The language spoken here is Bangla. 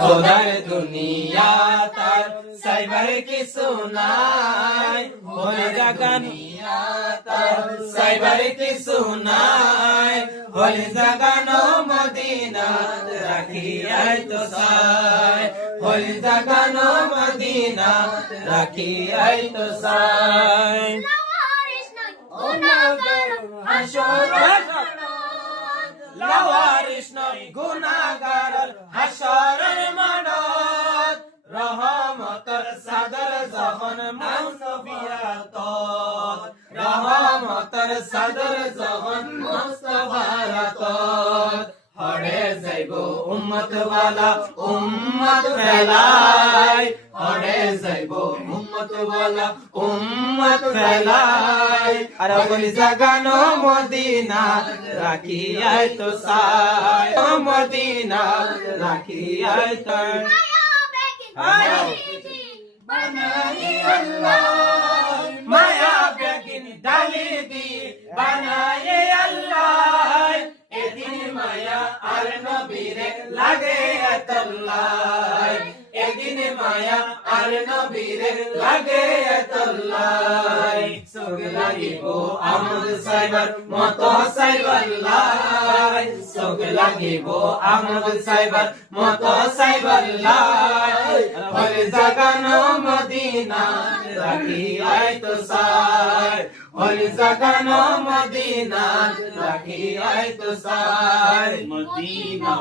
খোদার দুনিয়া তার সাইবার কিছু নাই, হয়ে জাগানিয়া তার সাইবার কিছু নাই, হয়ে জাগানো মদিনা রাখিয়াই তো সাই, হয়ে জাগানো মদিনা রাখিয়াই তো সাই। লাওয়ারিস নয় গুনাহগার হাসরের মাঠত, রহমতের সাদর যখন মুস্তফিয়াত, রহমতের সাদর যখন মুস্তফায়াত, হড়ে যাইব উম্মত ওয়ালা উম্মত ফেলাই, হড়ে যাইব উম্মত ওয়ালা উম্মত ফেলাই, আর ওই জাগানো মদিনা রাখিয়াই তো সাই, মদিনা রাখিয়াই তো মায়া বেগিন ডালি দি বানায়ে আল্লাহ, এদিন মায়া আর নবীরে লাগে আল্লাহ, এদিন মায়া আর নবীরে লাগে আল্লাহ, সোগ লাগিব আমদ সাইবার মতো সাইবাল্লাহ, সোগ লাগিব আমদ সাইবার মতো সাইবাল্লাহ, হলে জাগানো মদিনা রাখিয়াই তো সাই, হলে জাগানো মদিনা রাখিয়াই তো সাই, মদিনা।